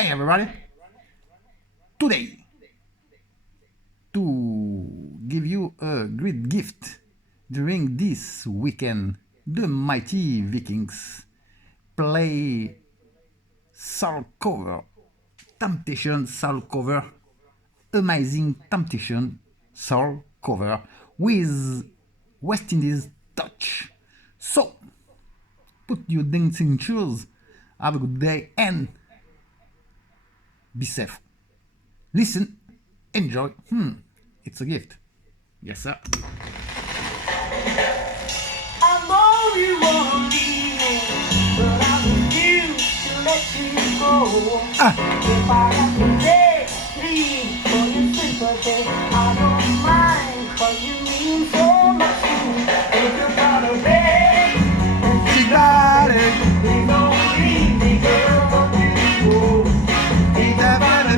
Hey everybody! Today, to give you a great gift during this weekend, the mighty Vikings play soul cover, Temptation soul cover, amazing Temptation soul cover with West Indies touch. So, put your dancing shoes, have a good day, and be safe. Listen, enjoy. It's a gift. Yes, sir. I know you wanna leave me, but I refuse to let you go. If I have to leave for your sympathy, I don't mind, 'cause you mean so much to me. If you're gonna beg, She got it. please don't leave me, girl, don't you go. If you're gonna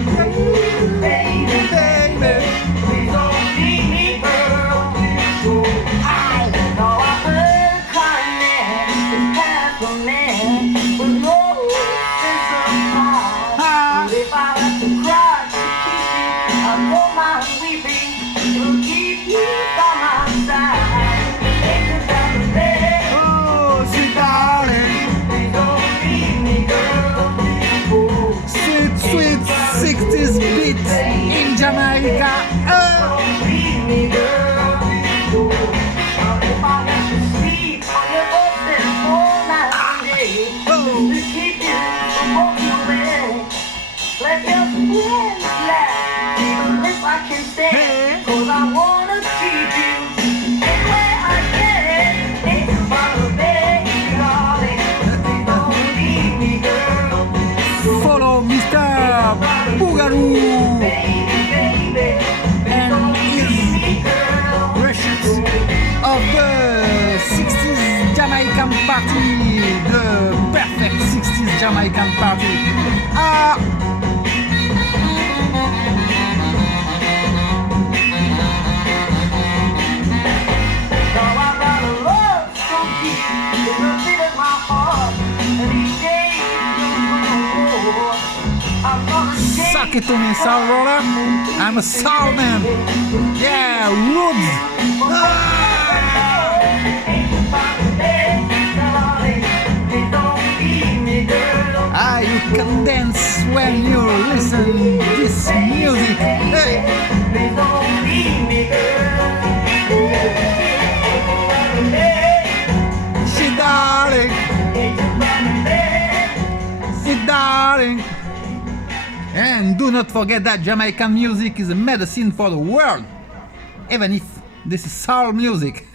baby, please don't leave me, girl, don't you go. Now I heard crying man, it's past for man, with no sense of pride. But if I have to cry to keep you, I don't mind weeping to keep you by my side. If you're down to bed, Oh, she got it. please don't leave me, girl, please go. Sweet, sweet 60s beat in Jamaica. Don't leave me, girl, please go. If I have to sleep on your ocean all night and day, to keep you from walking away, let your friends laugh, even if I can stay, 'cause I wanna keep you anywhere I can. If you wanna beg, darling, please don't leave me, girl, please go. Follow Mr. Boogaloo Baby, and his versions of the 60s Jamaican party, the perfect 60s Jamaican party. now I got a love so deep, it's a bit of my heart, and each day you're more. I'm gonna take Suck it to me, soul roller. I'm a soul man. Yeah, Rudies. You can dance when you listen this music. Hey. She darling, she darling. And do not forget that Jamaican music is a medicine for the world, even if this is soul music.